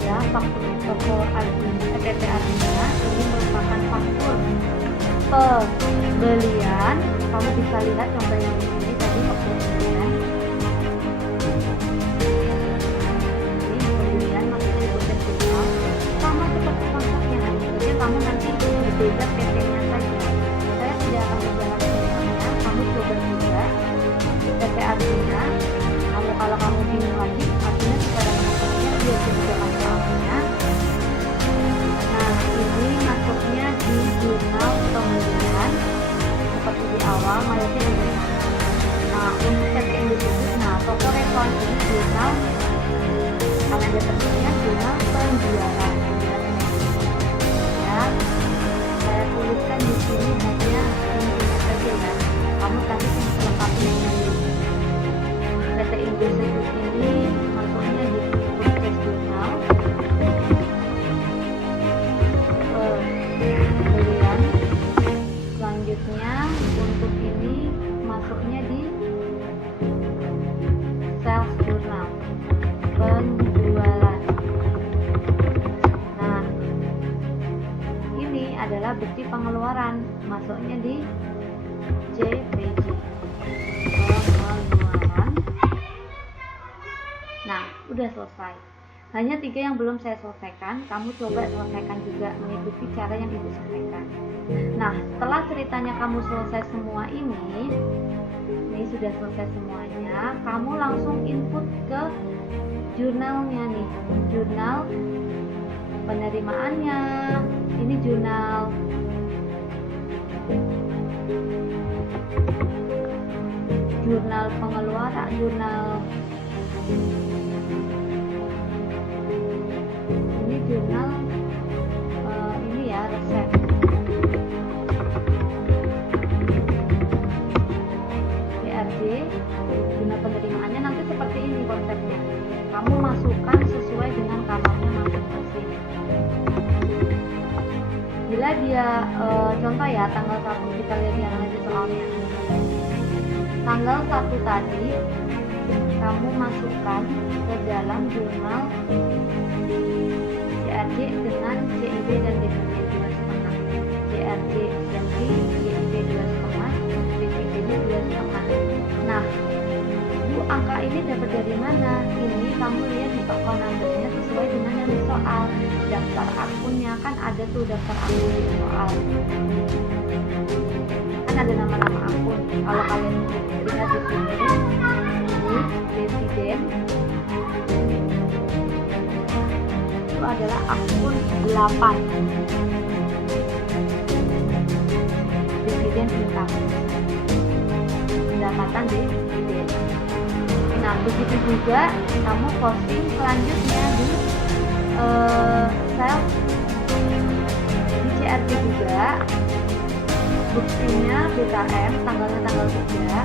ya. Faktur toko Arjuna, PT Arjuna ini merupakan faktur pembelian. Kamu bisa lihat contoh yang di sini tadi, faktur pembelian. Ini pembelian maksudnya di proses total sama seperti kontrak yang ada. Jadi kamu nanti beda PT-nya saja. Saya tidak akan menjelaskan semuanya. Kamu coba juga PT Arjuna. Kalau kamu bingung lagi, artinya secara masuknya dia juga awalnya. Nah, ini masuknya di jurnal pembelian seperti di awal, mayatnya juga sama. Nah, untuk PT Indosat, nah toko rekon ini jurnal kalender terbitnya jurnal penjualan. Ya, saya tuliskan di sini hanya intinya saja ya. Kamu tadi selengkapnya dulu. PT Indosat ini masuknya di proses jurnal pembelian. Selanjutnya untuk ini masuknya di sales jurnal penjualan. Nah, ini adalah bukti pengeluaran, masuknya di JPJ pengeluaran. Nah, udah selesai. Hanya 3 yang belum saya selesaikan. Kamu coba selesaikan juga, mengikuti cara yang ibu sampaikan. Nah, setelah ceritanya kamu selesai semua ini sudah selesai semuanya, kamu langsung input ke jurnalnya nih, jurnal penerimaannya. Ini jurnal pengeluaran, ini jurnal ini ya, resep. BRD, jurnal penerimaannya nanti seperti ini konsepnya. Kamu masukkan sesuai dengan kamarnya masing-masing. Bila dia contoh ya, tanggal 1 kita lihat yang nanti soalnya. Tanggal 1 tadi kamu masukkan ke dalam jurnal JRD dengan JIB dan DPD 2,5. JRD dan JIB 2,5, DPD-nya 2,5. Nah, angka ini dapat dari mana? Ini kamu lihat di account number-nya sesuai dengan yang di soal. Daftar akunnya kan ada tuh, daftar akun di soal. Kan ada nama-nama akun. Kalau kalian lihat di sini, ini presiden, akun 8 dividen income, pendapatan dividen. Nah, begitu juga kamu posting selanjutnya di sales di CRT juga, buktinya BKM tanggalnya tanggal 3,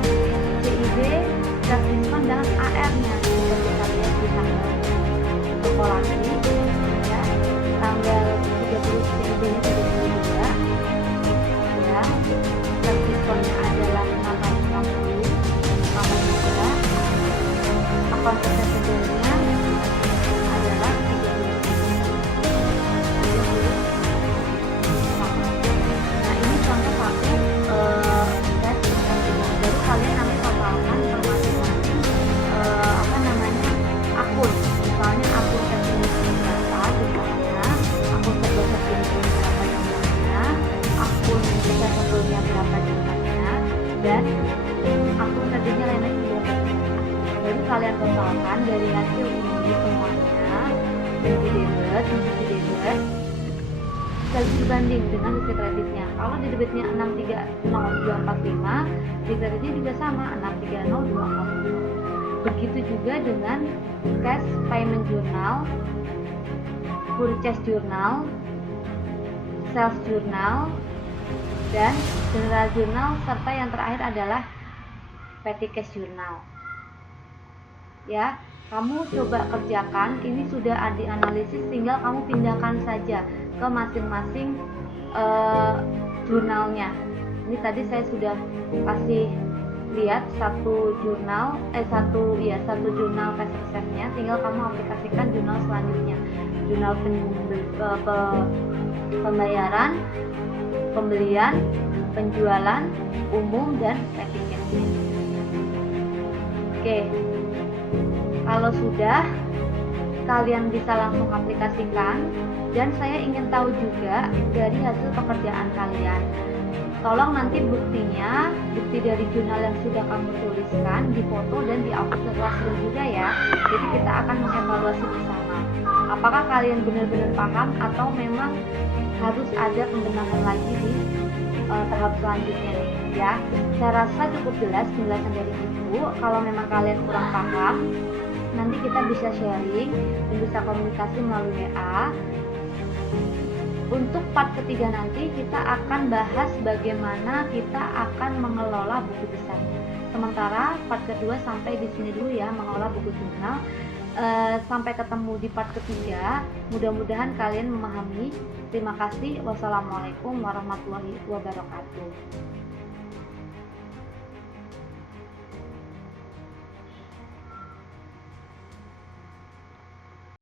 CID cash diskon dengan AR-nya bisa kita lihat di tanggal kalkulasi ya, tanggal 30 CID-nya 32 ya, cash diskonnya adalah 660 sama juga akun persentasenya adalah 30. Nah, ini contoh satu cash diskon. Baru kalian nanti totalkan per masing-masing akun. Misalnya akun cash diskon berapa jumlahnya, akun terbatas diskon berapa jumlahnya, akun sebelumnya berapa jumlahnya, dan akun tadinya lain-lain berapa. Baru kalian totalkan dari hasil ini semuanya di debit sekali dibanding dengan debit kreditnya. Kalau di debitnya 630245, di kreditnya juga sama 630245. Begitu juga dengan cash payment journal, purchase journal, sales journal, dan general journal, serta yang terakhir adalah petty cash journal. Ya, kamu coba kerjakan, ini sudah dianalisis, tinggal kamu pindahkan saja ke masing-masing jurnalnya. Ini tadi saya sudah kasih lihat satu jurnal cash reserve-nya, tinggal kamu aplikasikan jurnal selanjutnya, jurnal pembayaran, pembelian, penjualan, umum, dan petty cash-nya. Oke, kalau sudah, kalian bisa langsung aplikasikan. Dan saya ingin tahu juga dari hasil pekerjaan kalian. Tolong nanti buktinya, bukti dari jurnal yang sudah kamu tuliskan, difoto dan di-upload ke Classroom juga ya. Jadi kita akan mengevaluasi bersama. Apakah kalian benar-benar paham atau memang harus ada pembenahan lagi di tahap selanjutnya nih ya. Saya rasa cukup jelas penjelasan dari Ibu. Kalau memang kalian kurang paham, nanti kita bisa sharing dan bisa komunikasi melalui WA. Untuk part ketiga nanti kita akan bahas bagaimana kita akan mengelola buku besarnya. Sementara part kedua sampai di sini dulu ya, mengelola buku jurnal. Sampai ketemu di part ketiga. Mudah-mudahan kalian memahami. Terima kasih. Wassalamualaikum warahmatullahi wabarakatuh.